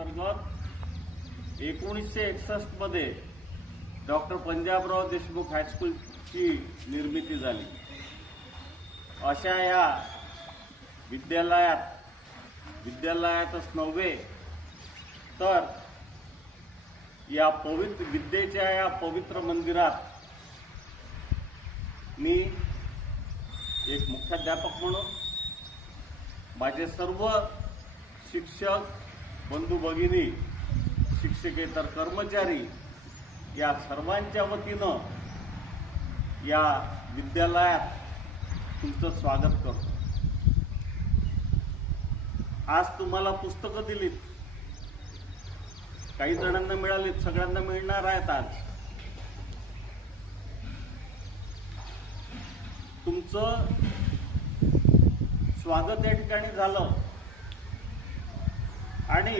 अंतर्गत 1961 मध्ये डॉक्टर पंजाबराव देशमुख हायस्कूलची निर्मिती झाली। अशा या विद्यालयातच नव्हे तर या पवित्र विद्येच्या या पवित्र मंदिरात मी एक मुख्याध्यापक म्हणून माझे सर्व शिक्षक बंधू भगिनी, शिक्षकेतर कर्मचारी या सर्वांच्या वतीनं या विद्यालयात तुमचं स्वागत करतो। आज तुम्हाला पुस्तकं दिलीत, काही जणांना मिळालीत, सगळ्यांना मिळणार आहेत। आज तुमचं स्वागत या ठिकाणी झालं आणि